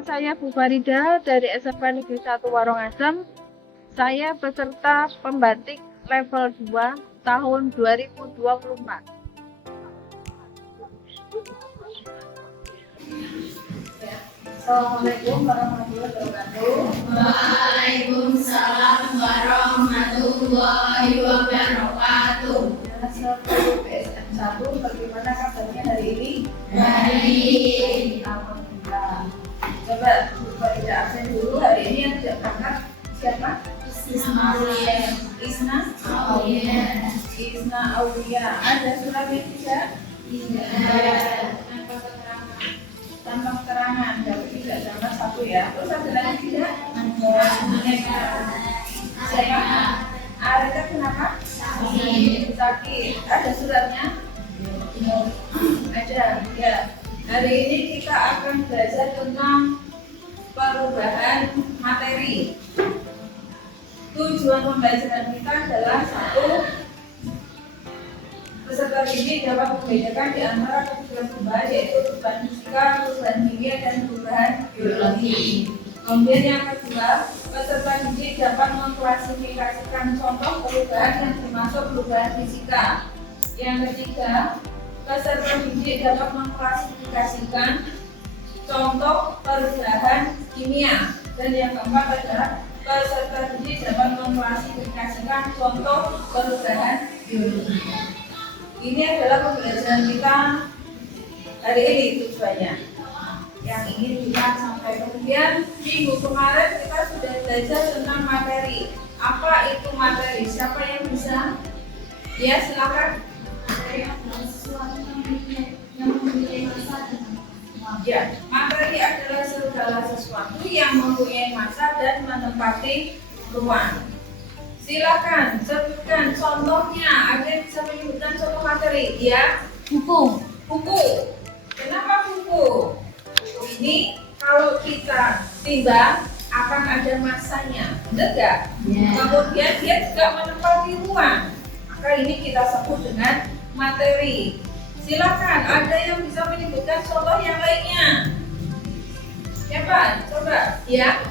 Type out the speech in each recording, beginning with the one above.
Nama saya Bu Farida dari SMP Negeri 1 Warongasem. Saya peserta pembatik level 2 tahun 2024. Assalamualaikum warahmatullahi wabarakatuh. Waalaikumsalam warahmatullahi wabarakatuh. Sebelum PSN 1, bagaimana kabarnya hari ini? Baik. Alhamdulillah. Coba Bu Farida absen dulu. Hari ini yang tidak berangkat siapa? Isna Isna Aulia. Isna Aulia. Ada suratnya tidak? Tidak. Tanpa keterangan. Tapi tidak tambah satu ya. Terus ada lagi tidak? Siapa? Arika kenapa? Sakit. Ada suratnya? Ada. Ya. Hari ini kita akan belajar tentang perubahan materi. Tujuan pembelajaran kita adalah satu, peserta didik dapat membedakan di antara ketiga perubahan, yaitu perubahan fisika, perubahan kimia, dan perubahan biologi. Kemudian yang kedua, peserta didik dapat mengklasifikasikan contoh perubahan yang termasuk perubahan fisika. Yang ketiga, peserta didik dapat mengklasifikasikan contoh perubahan kimia. Dan yang keempat adalah peserta didik dapat mengklasifikasikan contoh perubahan biologi. Ini adalah pembelajaran kita hari ini tujuannya yang ingin kita sampaikan. Kemudian minggu kemarin kita sudah belajar tentang materi. Apa itu materi? Siapa yang bisa? Ya, silakan. Ya, materi adalah segala sesuatu yang mempunyai massa dan menempati ruang. Silakan sebutkan contohnya. Ada yang bisa menyebutkan contoh materi? Ya, Buku. buku. Kenapa buku? Buku ini kalau kita timbang akan ada massanya, benar nggak? Ya. Kemudian dia juga menempati ruang. Maka ini kita sebut dengan materi. Silakan, ada yang bisa menyebutkan contoh yang lainnya? Siapa? Coba. Ya.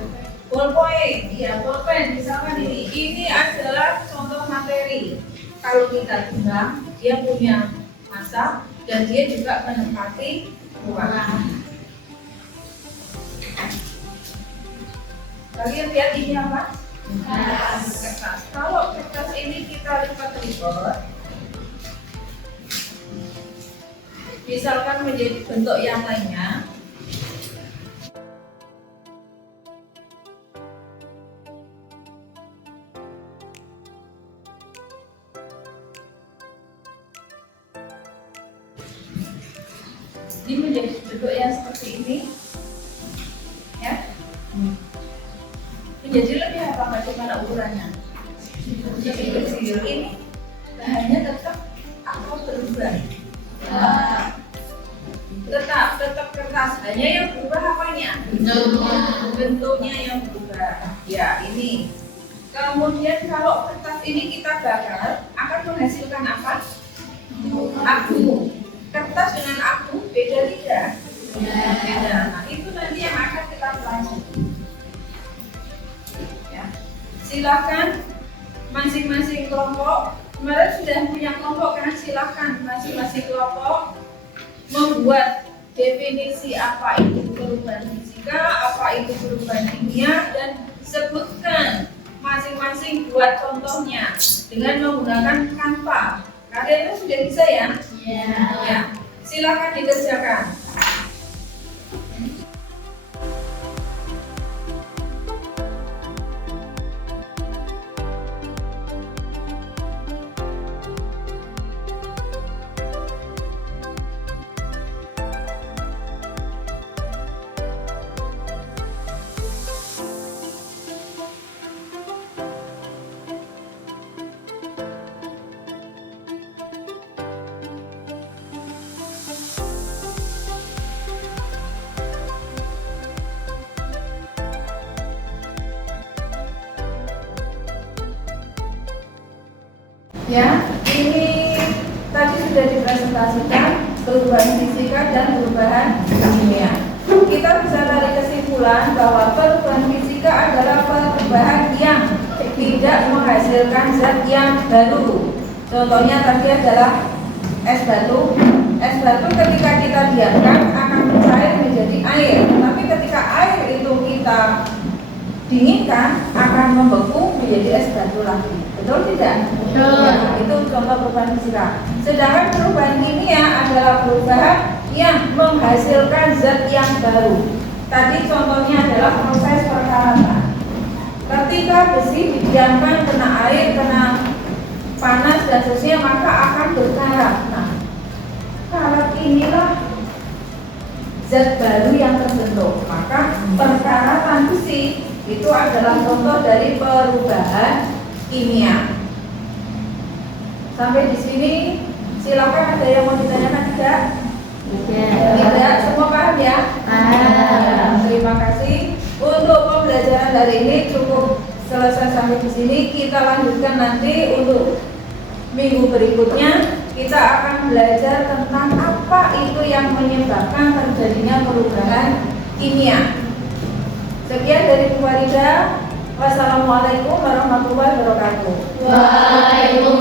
Ballpoint, ya ballpen misalkan ini. Ini adalah contoh materi. Kalau kita timbang, dia punya massa dan dia juga menempati ruang. Kalian lihat ini apa? Kertas. Kalau kertas ini kita lipat-lipat, misalkan menjadi bentuk yang lainnya. Ini menjadi bentuk yang seperti ini, ya. Menjadi lebih apa? Bagaimana ukurannya? Lebih kecil. Ini bahannya tetap atau berubah? Tetap kertas. Hanya yang berubah apanya? Bentuknya yang berubah. Ya, ini. Kemudian kalau kertas ini kita bakar, akan menghasilkan apa? Abu. Kertas dengan abu beda tidak? Beda. Nah, itu nanti yang akan kita pelajari. Ya. Silakan masing-masing kelompok. Kemarin sudah punya kelompok kan? Silakan masing-masing kelompok membuat definisi apa itu perubahan fisika, apa itu perubahan kimia, dan sebutkan masing-masing buat contohnya dengan menggunakan Canva. Kalian itu sudah bisa ya? Ya. Silakan dikerjakan. Ya, ini tadi sudah dipresentasikan perubahan fisika dan perubahan kimia. kita bisa tarik kesimpulan bahwa perubahan fisika adalah perubahan yang tidak menghasilkan zat yang baru. Contohnya tadi adalah es batu. Es batu ketika kita diamkan akan mencair menjadi air. Tapi ketika air itu kita dinginkan akan membeku menjadi es batu lagi. Betul tidak? Betul. Ya, itu contoh perubahan fisika. Sedangkan perubahan kimia adalah perubahan yang menghasilkan zat yang baru. Tadi contohnya adalah proses perkaratan. Ketika besi didiamkan kena air, kena panas dan seterusnya, maka akan berkarat. Nah, karat inilah zat baru yang terbentuk. Maka perkaratan besi itu adalah contoh dari perubahan kimia. Sampai di sini, silakan ada yang mau ditanyakan tidak? Tidak, semua paham ya? Ya, terima kasih. Untuk pembelajaran hari ini cukup selesai sampai di sini. Kita lanjutkan nanti untuk minggu berikutnya. Kita akan belajar tentang apa itu yang menyebabkan terjadinya perubahan kimia. Sekian dari Bu Farida. Wassalamualaikum warahmatullahi wabarakatuh. Waalaikumsalam.